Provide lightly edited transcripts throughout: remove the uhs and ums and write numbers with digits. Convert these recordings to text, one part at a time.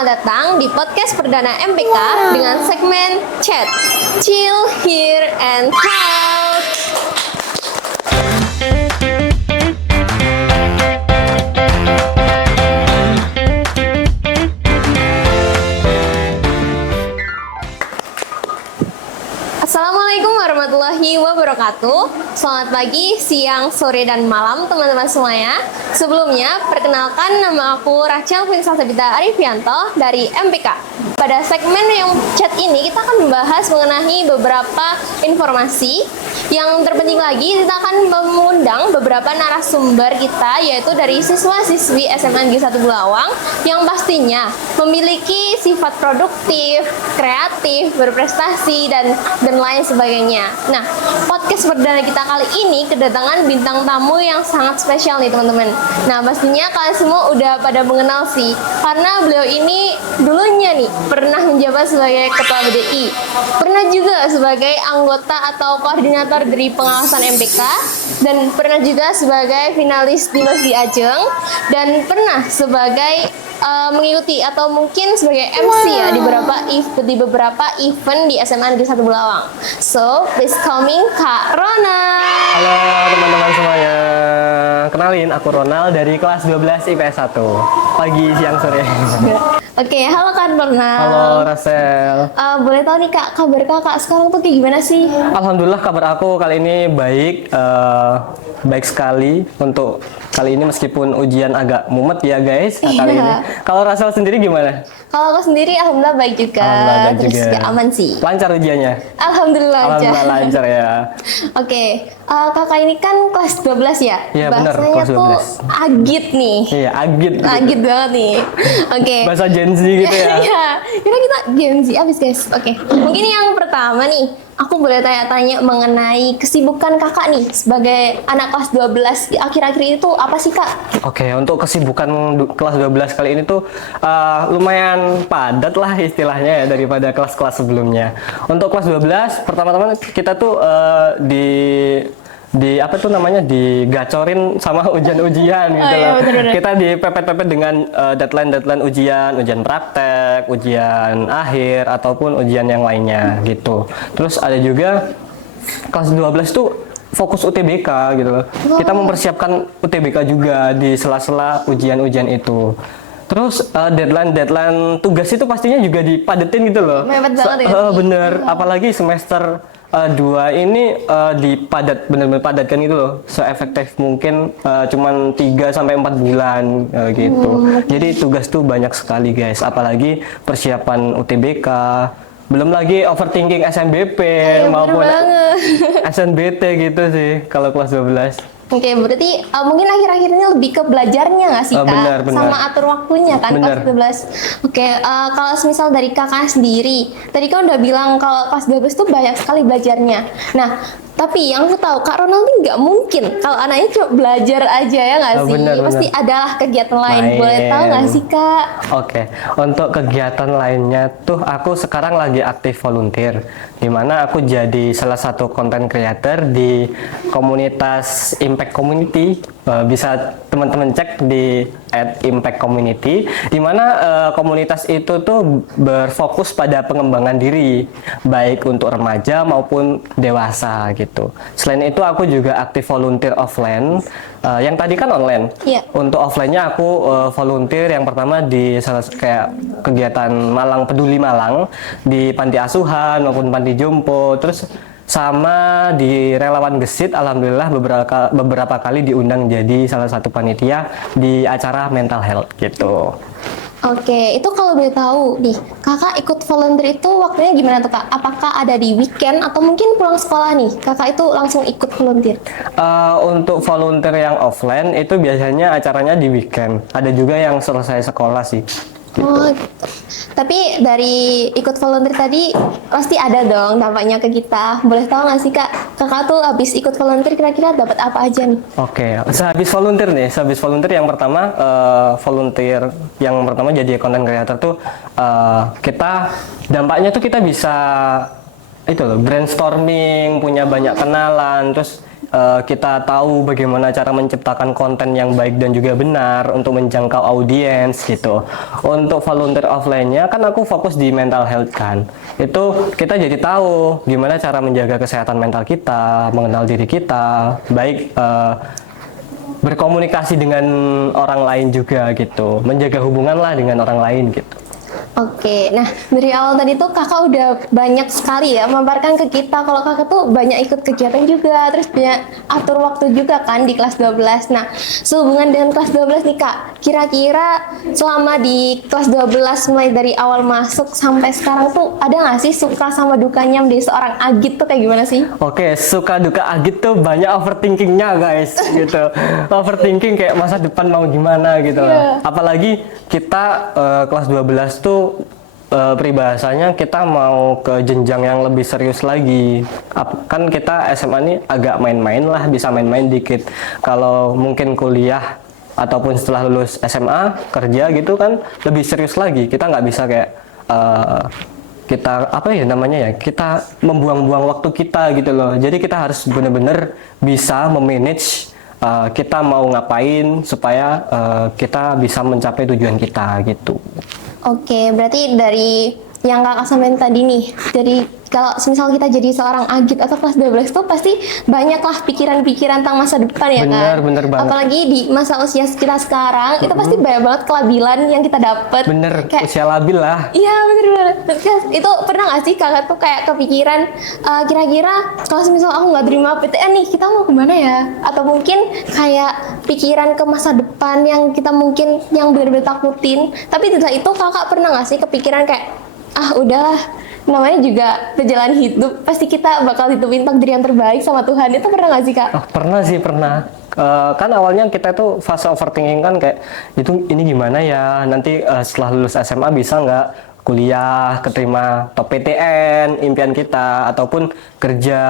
selamat datang di podcast perdana MPK dengan segmen Chat, Chill, Hear, and Talk. Assalamualaikum warahmatullahi wabarakatuh. Selamat pagi, siang, sore, dan malam teman-teman semuanya. Sebelumnya, perkenalkan nama aku Rachel Vinsal Sabita Arifianto dari MPK. Pada segmen yang chat ini, kita akan membahas mengenai beberapa informasi. Yang terpenting lagi, kita akan mengundang beberapa narasumber kita, yaitu dari siswa-siswi SMA Negeri 1 Bulawang, yang pastinya memiliki sifat produktif, kreatif, berprestasi, dan lain sebagainya. Nah, podcast perdana kita kali ini kedatangan bintang tamu yang sangat spesial nih teman-teman. Nah, pastinya kalian semua udah pada mengenal sih, karena beliau ini dulunya nih pernah menjabat sebagai Ketua BDI, pernah juga sebagai anggota atau koordinator dari pengawasan MPK, dan pernah juga sebagai finalis Dimas di Ajeng, dan pernah sebagai mengikuti atau mungkin sebagai MC ya di beberapa event di SMA Negeri 1 Bulawang. So, please coming Kak Ronald. Halo teman-teman semuanya. Kenalin, aku Ronald dari kelas 12 IPS 1. Pagi, siang, sore. Oke, halo Kak Ronald. Halo Rasel. Boleh tahu nih Kak, kabar Kakak sekarang tuh kayak gimana sih? Alhamdulillah kabar aku kali ini baik, baik sekali untuk kali ini meskipun ujian agak mumet ya guys kali ini. Kalau Rasel sendiri gimana? Kalau aku sendiri alhamdulillah baik juga. Alhamdulillah baik Terus juga. juga aman sih. Lancar ujiannya? Alhamdulillah aja. Alhamdulillah lancar ya. Oke, Kakak ini kan kelas 12 ya? Iya benar, Bahasanya kelas 12. tuh agit nih. Iya, agit. Agit banget nih. Oke. Bahasa Gen Z gitu ya. Iya, kita Gen Z abis guys. Oke, mungkin yang pertama nih, aku boleh tanya-tanya mengenai kesibukan kakak nih sebagai anak kelas 12 di akhir-akhir itu apa sih kak? Oke, untuk kesibukan kelas 12 kali ini tuh lumayan padat lah istilahnya ya daripada kelas-kelas sebelumnya. Untuk kelas 12, pertama-tama kita tuh di apa tuh namanya digacorin sama ujian-ujian gitu loh. Bener-bener. Kita dipepet-pepet dengan deadline ujian praktek, ujian akhir ataupun ujian yang lainnya gitu. Terus ada juga kelas 12 tuh fokus UTBK gitu loh. Kita mempersiapkan UTBK juga di sela-sela ujian-ujian itu. Terus deadline tugas itu pastinya juga dipadetin gitu loh. Mepet banget ya. Bener, apalagi semester 2 ini bener-bener padatkan gitu loh, se-efektif mungkin cuman 3 sampai 4 bulan gitu. Jadi tugas tuh banyak sekali guys, apalagi persiapan UTBK, belum lagi overthinking SNBP maupun SNBT gitu sih kalau kelas 12. Oke, berarti mungkin akhir-akhir ini lebih ke belajarnya nggak sih kak? Benar. Sama atur waktunya kan kelas 12. Oke, kalau misal dari kakak sendiri, tadi kan udah bilang kalau kelas 12 tuh banyak sekali belajarnya. Nah, tapi yang aku tahu Kak Ronald ini nggak mungkin kalau anaknya cuma belajar aja ya nggak sih? Benar. Pasti adalah kegiatan lain. Boleh tahu nggak sih kak? Oke, untuk kegiatan lainnya tuh aku sekarang lagi aktif volunteer, di mana aku jadi salah satu content creator di komunitas Impact Community. Bisa teman-teman cek di @impactcommunity, di mana komunitas itu tuh berfokus pada pengembangan diri, baik untuk remaja maupun dewasa gitu. Selain itu aku juga aktif volunteer offline. Yang tadi kan online. Iya. Untuk offline-nya aku volunteer yang pertama di kayak kegiatan Malang Peduli Malang di panti asuhan maupun panti jompo, terus sama di Relawan Gesit. Alhamdulillah beberapa kali diundang jadi salah satu panitia di acara mental health gitu. Oke, itu kalau boleh tahu nih, kakak ikut volunteer itu waktunya gimana tuh kak? Apakah ada di weekend atau mungkin pulang sekolah nih? Kakak itu langsung ikut volunteer? Untuk volunteer yang offline itu biasanya acaranya di weekend. Ada juga yang selesai sekolah sih. Gitu. Oh, tapi dari ikut volunteer tadi pasti ada dong dampaknya ke kita. Boleh tahu nggak sih kak, kakak tuh habis ikut volunteer kira-kira dapat apa aja nih? Oke, sehabis volunteer yang pertama jadi content creator tuh kita dampaknya tuh kita bisa itu loh brainstorming, punya banyak kenalan, terus kita tahu bagaimana cara menciptakan konten yang baik dan juga benar untuk menjangkau audiens gitu. Untuk volunteer offline-nya kan aku fokus di mental health kan. Itu kita jadi tahu gimana cara menjaga kesehatan mental kita, mengenal diri kita, baik berkomunikasi dengan orang lain juga gitu, menjaga hubungan lah dengan orang lain gitu. Oke, nah dari awal tadi tuh kakak udah banyak sekali ya memaparkan ke kita kalau kakak tuh banyak ikut kegiatan juga, terus banyak atur waktu juga kan di kelas 12. Nah, sehubungan dengan kelas 12 nih kak, kira-kira selama di kelas 12 mulai dari awal masuk sampai sekarang tuh ada nggak sih suka sama dukanya menjadi seorang Agit tuh kayak gimana sih? Oke, suka duka Agit tuh banyak overthinkingnya guys gitu. Overthinking kayak masa depan mau gimana gitu. Yeah. Apalagi kita kelas 12 tuh peribahasanya kita mau ke jenjang yang lebih serius lagi. Kan kita SMA ini agak main-main lah, bisa main-main dikit. Kalau mungkin kuliah ataupun setelah lulus SMA kerja gitu kan lebih serius lagi. Kita nggak bisa kayak kita apa ya namanya ya, kita membuang-buang waktu kita gitu loh. Jadi kita harus benar-benar bisa memanage kita mau ngapain supaya kita bisa mencapai tujuan kita gitu. Oke, berarti dari yang kakak sampaikan tadi nih, dari kalau misal kita jadi seorang Agit atau kelas 12 tuh pasti banyaklah pikiran-pikiran tentang masa depan ya kan? Bener banget. Apalagi di masa usia kita sekarang, itu pasti banyak banget kelabilan yang kita dapat. Bener, kayak, usia labil lah. iya bener banget. Itu pernah nggak sih kakak tuh kayak kepikiran kira-kira kalau misal aku nggak terima PTN nih, kita mau kemana ya? Atau mungkin kayak pikiran ke masa depan yang kita mungkin yang bener-bener takutin. Tapi setelah itu kakak pernah nggak sih kepikiran kayak udahlah, namanya juga perjalanan hidup, pasti kita bakal ditutupin takdir yang terbaik sama Tuhan. Itu pernah nggak sih kak? Pernah sih, pernah. Kan awalnya kita tuh fase overthinking kan kayak ini gimana ya nanti setelah lulus SMA bisa nggak kuliah, keterima top PTN, impian kita, ataupun kerja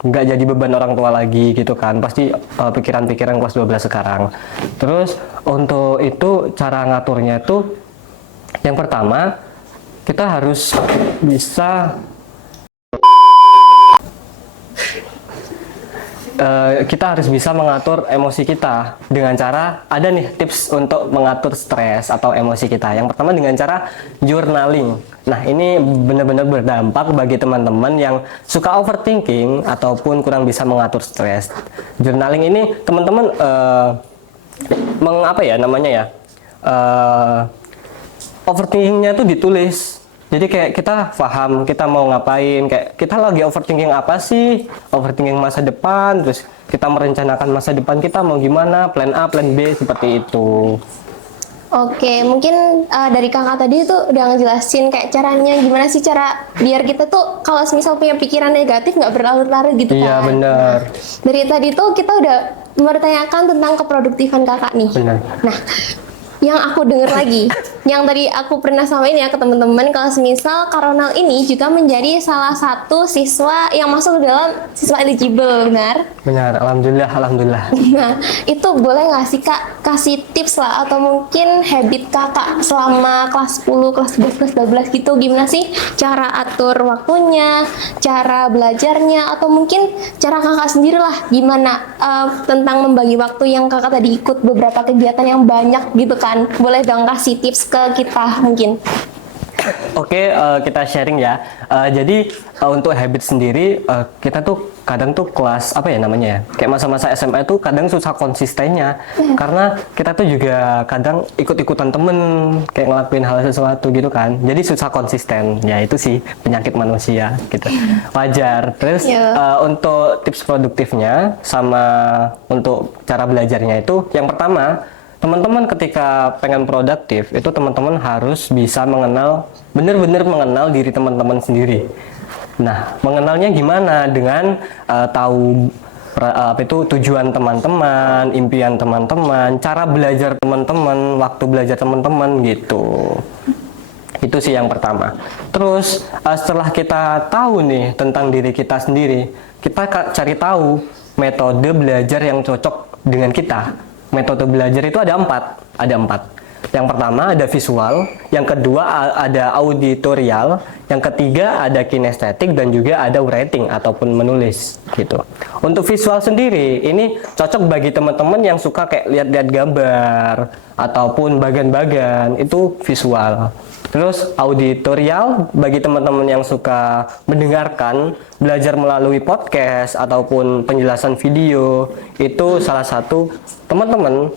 nggak jadi beban orang tua lagi gitu kan. Pasti pikiran-pikiran kelas 12 sekarang. Terus untuk itu cara ngaturnya tuh yang pertama kita harus bisa mengatur emosi kita dengan cara, ada nih tips untuk mengatur stres atau emosi kita. Yang pertama dengan cara journaling. Nah, ini benar-benar berdampak bagi teman-teman yang suka overthinking ataupun kurang bisa mengatur stres. Journaling ini teman-teman overthinkingnya tuh ditulis. Jadi kayak kita paham kita mau ngapain, kayak kita lagi overthinking apa sih, overthinking masa depan, terus kita merencanakan masa depan kita mau gimana, plan A, plan B, seperti itu. Oke, mungkin dari kakak tadi tuh udah ngejelasin kayak caranya gimana sih cara biar kita tuh kalau misal punya pikiran negatif nggak berlarut-larut gitu kan. Iya benar. Dari tadi tuh kita udah mempertanyakan tentang keproduktifan kakak nih. Benar. Nah, yang aku dengar lagi, yang tadi aku pernah sampaikan ya ke teman-teman, kalau semisal Kak Ronald ini juga menjadi salah satu siswa yang masuk ke dalam siswa eligible, benar? Benar, alhamdulillah. Nah, itu boleh nggak sih Kak kasih tips lah atau mungkin habit kakak selama kelas 10, kelas 11, kelas 12 gitu, gimana sih cara atur waktunya, cara belajarnya, atau mungkin cara kakak sendiri lah gimana tentang membagi waktu yang kakak tadi ikut beberapa kegiatan yang banyak gitu kan. Boleh dong kasih tips ke kita mungkin. Oke, kita sharing ya. Jadi untuk habit sendiri, kita tuh kadang tuh kelas apa ya namanya ya, kayak masa-masa SMA tuh kadang susah konsistennya, karena kita tuh juga kadang ikut-ikutan temen, kayak ngelakuin hal sesuatu gitu kan. Jadi susah konsisten. Ya itu sih penyakit manusia gitu. Wajar. Terus untuk tips produktifnya sama untuk cara belajarnya itu, yang pertama, teman-teman ketika pengen produktif itu teman-teman harus bisa benar-benar mengenal diri teman-teman sendiri. Nah, mengenalnya gimana? Dengan tahu tujuan teman-teman, impian teman-teman, cara belajar teman-teman, waktu belajar teman-teman gitu. Itu sih yang pertama. Terus setelah kita tahu nih tentang diri kita sendiri, kita cari tahu metode belajar yang cocok dengan kita. Metode belajar itu ada empat. Yang pertama ada visual, yang kedua ada auditorial, yang ketiga ada kinestetik, dan juga ada writing ataupun menulis gitu. Untuk visual sendiri ini cocok bagi teman-teman yang suka kayak lihat-lihat gambar ataupun bagan-bagan, itu visual. Terus auditorial bagi teman-teman yang suka mendengarkan, belajar melalui podcast ataupun penjelasan video, itu salah satu teman-teman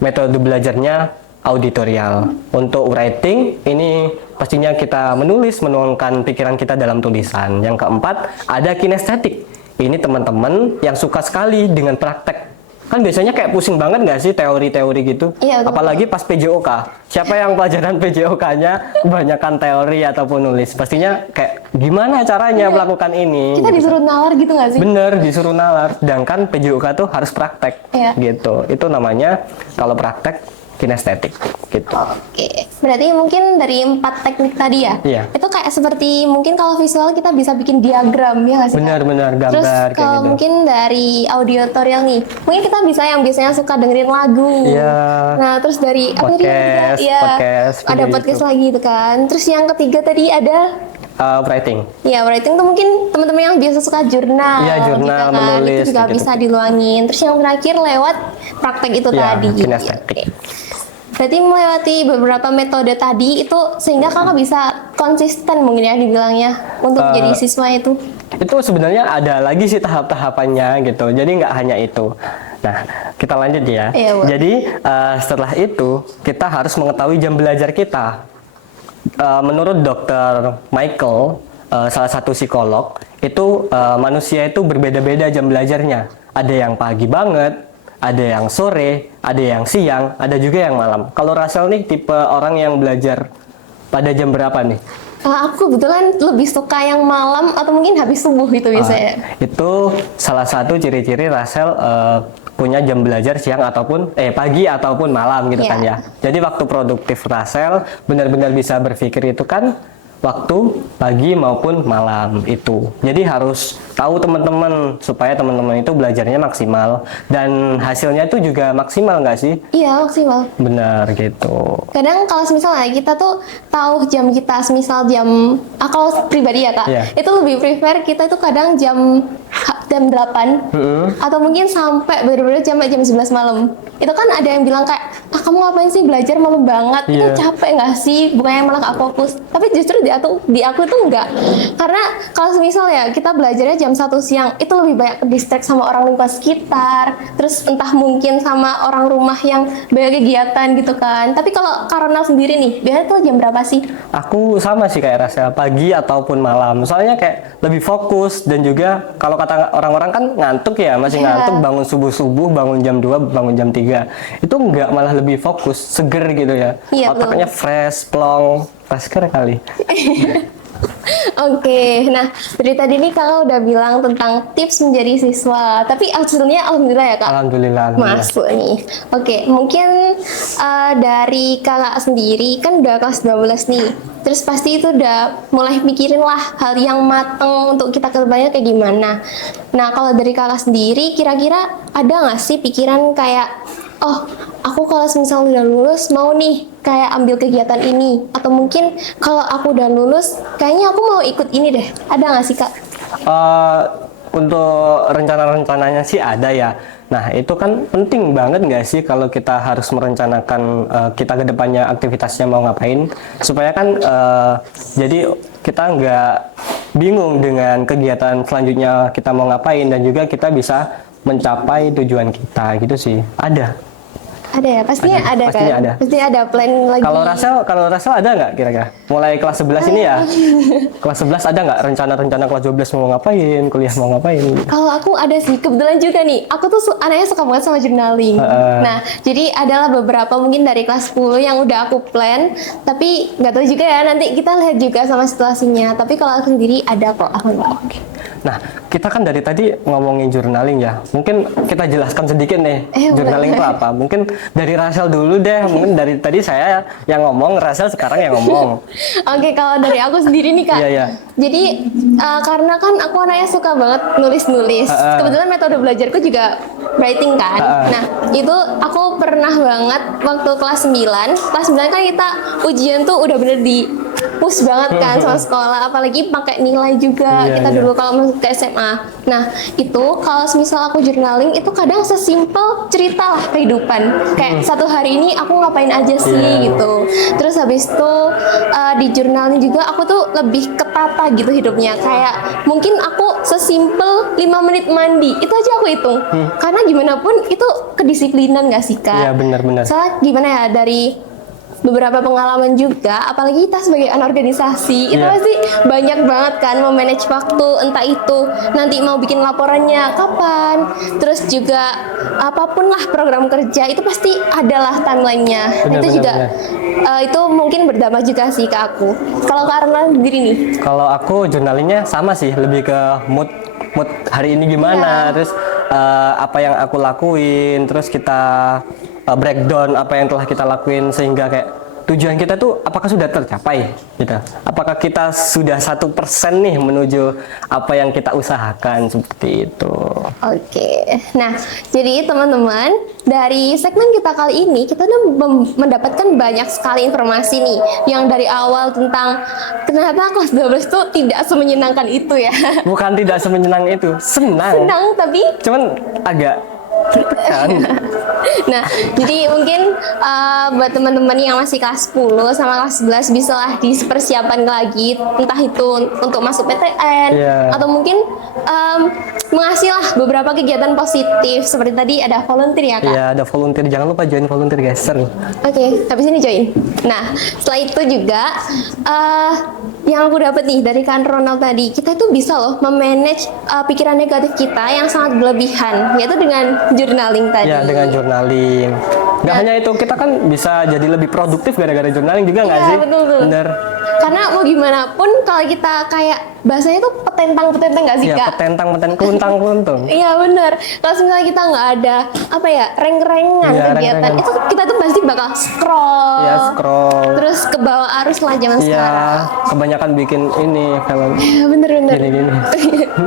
metode belajarnya auditorial. Untuk writing ini pastinya kita menuangkan pikiran kita dalam tulisan. Yang keempat ada kinestetik. Ini teman-teman yang suka sekali dengan praktek. Kan biasanya kayak pusing banget nggak sih teori-teori gitu? Iya, betul. Apalagi pas PJOK. Siapa yang pelajaran PJOK-nya kebanyakan teori ataupun nulis? Pastinya kayak gimana caranya melakukan ini? Kita disuruh nalar gitu nggak sih? Bener, disuruh nalar. Sedangkan PJOK tuh harus praktek. Iya. Gitu. Itu namanya kalau praktek kinestetik gitu. Oke, berarti mungkin dari 4 teknik tadi ya? Iya. Itu kayak seperti mungkin kalau visual kita bisa bikin diagram ya nggak sih? Kak? Benar-benar Terus gambar kayak kalau gitu. mungkin dari auditorial nih, mungkin kita bisa yang biasanya suka dengerin lagu. Iya. Nah, terus dari apa tadi yang ketiga? Podcast, Iya, podcast, ada video podcast YouTube. lagi itu kan. Terus yang ketiga tadi ada Writing. ya writing tuh mungkin teman-teman yang biasa suka jurnal, Iya, jurnal, gitu kan. menulis, Itu juga gitu. bisa diluangin. Terus yang terakhir lewat praktek itu Iya, tadi. kinestetik. Oke. Berarti melewati beberapa metode tadi itu sehingga kakak bisa konsisten mungkin ya dibilangnya untuk menjadi siswa itu. Itu sebenarnya ada lagi sih tahap-tahapannya gitu. Jadi nggak hanya itu. Nah, kita lanjut ya. Iya, Bu. Jadi setelah itu kita harus mengetahui jam belajar kita. Menurut Dokter Michael, salah satu psikolog, itu manusia itu berbeda-beda jam belajarnya. Ada yang pagi banget, ada yang sore, ada yang siang, ada juga yang malam. Kalau Rachel nih tipe orang yang belajar pada jam berapa nih? Aku kebetulan lebih suka yang malam atau mungkin habis subuh itu biasanya. Itu salah satu ciri-ciri Rachel punya jam belajar siang ataupun pagi ataupun malam gitu Iya. kan ya. Jadi waktu produktif Rachel benar-benar bisa berpikir itu kan waktu pagi maupun malam itu. Jadi harus tahu teman-teman supaya teman-teman itu belajarnya maksimal dan hasilnya itu juga maksimal nggak sih? Iya maksimal. Benar gitu. Kadang kalau misalnya kita tuh tahu jam kita, misal jam, kalau pribadi ya kak, Iya. itu lebih prefer kita itu kadang jam 8 atau mungkin sampai bener-bener jam 11 malam. Itu kan ada yang bilang kayak, kamu ngapain sih belajar malam banget? Itu Iya. capek nggak sih? Bukannya malah nggak fokus. Tapi justru di aku itu enggak. Karena kalau misal ya kita belajarnya jam 1 siang, itu lebih banyak distract sama orang lingkungan sekitar. Terus entah mungkin sama orang rumah yang banyak kegiatan gitu kan. Tapi kalau Karona sendiri nih, biasanya tuh jam berapa sih? Aku sama sih kayak Rachel, pagi ataupun malam. Soalnya kayak lebih fokus dan juga kalau kata orang-orang kan ngantuk ya, masih Iya. ngantuk bangun subuh-subuh, bangun jam 2, bangun jam 3. Itu enggak, malah lebih fokus, seger gitu ya. Iya, Otaknya fresh, plong, fresker kali. Oke, nah dari tadi nih kakak udah bilang tentang tips menjadi siswa, tapi hasilnya alhamdulillah ya kak. Alhamdulillah. Masuk nih. Oke, mungkin dari kakak sendiri kan udah kelas 12 nih. Terus pasti itu udah mulai pikirin lah hal yang mateng untuk kita kedepannya kayak gimana. Nah, kalau dari kakak sendiri kira-kira ada nggak sih pikiran kayak, oh aku kalau misalnya udah lulus mau nih kayak ambil kegiatan ini, atau mungkin kalau aku udah lulus kayaknya aku mau ikut ini deh. Ada nggak sih kak? Untuk rencana-rencananya sih ada ya. Nah, itu kan penting banget nggak sih kalau kita harus merencanakan kita ke depannya aktivitasnya mau ngapain, supaya kan jadi kita nggak bingung dengan kegiatan selanjutnya kita mau ngapain dan juga kita bisa mencapai tujuan kita gitu sih. Ada. Ada ya, pastinya ada pastinya kan? ada. Pastinya ada plan lagi. Kalau Rachel ada nggak kira-kira? Mulai kelas 11 ini ya? Kelas 11 ada nggak rencana-rencana kelas 12 mau ngapain, kuliah mau ngapain? Kalau aku ada sih, kebetulan juga nih, aku tuh anaknya suka banget sama journaling. Nah, jadi adalah beberapa mungkin dari kelas 10 yang udah aku plan, tapi nggak tahu juga ya, nanti kita lihat juga sama situasinya. Tapi kalau aku sendiri ada kok, alhamdulillah. Nah, kita kan dari tadi ngomongin journaling ya. Mungkin kita jelaskan sedikit nih, journaling itu apa. Mungkin dari Rachel dulu deh, mungkin dari tadi saya yang ngomong, Rachel sekarang yang ngomong. Oke, kalau dari aku sendiri nih kak. Iya, iya. Jadi karena kan aku anaknya suka banget nulis-nulis. Kebetulan metode belajarku juga writing kan. Nah, itu aku pernah banget waktu kelas 9. Kelas 9 kan kita ujian tuh udah bener di push banget kan sama sekolah, apalagi pakai nilai juga kita dulu kalau masuk ke SMA. Nah, itu kalau misal aku journaling itu kadang sesimpel cerita lah kehidupan. Kayak satu hari ini aku ngapain aja sih gitu. Terus habis itu di journaling juga aku tuh lebih ketata gitu hidupnya. Kayak mungkin aku sesimpel 5 menit mandi, itu aja aku hitung. Karena gimana pun itu kedisiplinan gak sih Kak? Iya benar-benar. Soalnya gimana ya, dari beberapa pengalaman juga, apalagi kita sebagai anak organisasi, itu pasti banyak banget kan memanage waktu, entah itu nanti mau bikin laporannya kapan, terus juga apapun lah program kerja, itu pasti adalah timelinenya. Itu juga itu mungkin berdampak juga sih ke aku. Kalau Kak Arna sendiri nih? Kalau aku journalingnya sama sih, lebih ke mood hari ini gimana, terus apa yang aku lakuin, terus kita breakdown apa yang telah kita lakuin sehingga kayak tujuan kita tuh apakah sudah tercapai gitu. Apakah kita sudah 1% nih menuju apa yang kita usahakan, seperti itu. Oke. Nah, jadi teman-teman, dari segmen kita kali ini kita udah mendapatkan banyak sekali informasi nih yang dari awal tentang kenapa kelas 12 itu tidak semenyenangkan itu ya. Bukan tidak semenyenang itu, senang. Senang tapi Cuman agak tertekan. nah, jadi mungkin buat teman-teman yang masih kelas 10 sama kelas 11 bisa lah dipersiapkan lagi, entah itu untuk masuk PTN atau mungkin mengasih lah beberapa kegiatan positif seperti tadi ada volunteer ya Kak? Iya, ada volunteer, jangan lupa join volunteer guys, seru. Oke, habis ini join. Nah, setelah itu juga yang aku dapat nih dari Kak Ronald tadi, kita itu bisa loh memanage pikiran negatif kita yang sangat berlebihan, yaitu dengan journaling tadi. Ya, dengan journaling. Nggak hanya itu, kita kan bisa jadi lebih produktif gara-gara journaling juga nggak sih? Betul. Bener. Karena mau gimana pun kalau kita kayak bahasanya tuh petentang-petentang nggak sih Iya, Kak? petentang-petentang, keluntang-keluntung. Iya benar. Kalau misalnya kita nggak ada apa ya rank-rankan kegiatan, itu kita tuh pasti bakal scroll. Iya, scroll. Terus ke bawah arus lah zaman sekarang. Iya, kebanyakan bikin ini film. Iya bener-bener. Gini-gini.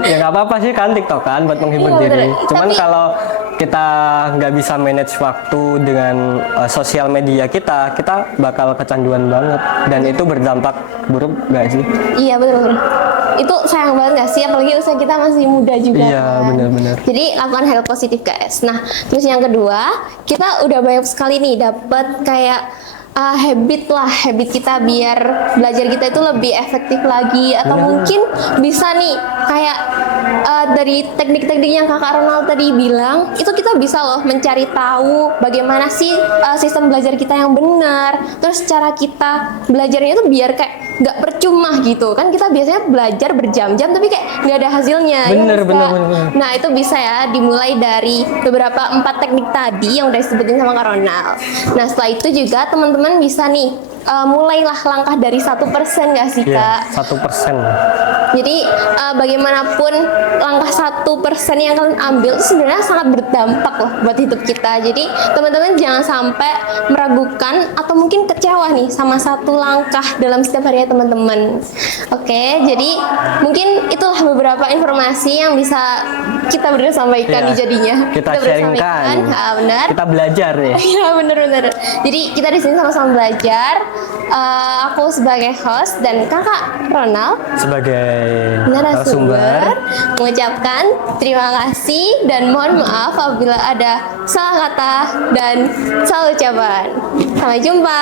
Ya nggak apa-apa sih kan TikTok kan buat menghibur Iya, diri. bener. Cuman Tapi- kalau kita nggak bisa manage waktu dengan sosial media kita bakal kecanduan banget dan itu berdampak buruk nggak sih? Iya bener-bener. Itu sayang banget nggak sih? Apalagi usia kita masih muda juga. Iya, kan? bener-bener. Jadi lakukan hal positif guys. Nah, terus yang kedua, kita udah banyak sekali nih dapat kayak habit kita biar belajar kita itu lebih efektif lagi, atau mungkin bisa nih kayak dari teknik-teknik yang Kakak Ronald tadi bilang, itu kita bisa loh mencari tahu bagaimana sih sistem belajar kita yang benar, terus cara kita belajarnya itu biar kayak nggak percuma gitu kan. Kita biasanya belajar berjam-jam tapi kayak nggak ada hasilnya. Bener. Nah, itu bisa ya dimulai dari beberapa 4 teknik tadi yang udah disebutin sama Kak Ronald. Nah, setelah itu juga teman-teman bisa nih mulailah langkah dari 1% nggak sih Kak? Iya, 1%. Jadi bagaimanapun langkah 1% yang kalian ambil itu sebenarnya sangat berdampak loh buat hidup kita. Jadi teman-teman jangan sampai meragukan atau mungkin kecewa nih sama satu langkah dalam setiap harinya teman-teman. Oke, jadi mungkin itulah beberapa informasi yang bisa kita berdua sampaikan Iya, nih jadinya. kita berdua sharingkan. Benar. Kita belajar ya. Iya bener. Jadi kita di sini sama-sama belajar. Aku sebagai host dan Kakak Ronald Sebagai narasumber mengucapkan terima kasih dan mohon maaf apabila ada salah kata dan salah ucapan. Sampai jumpa.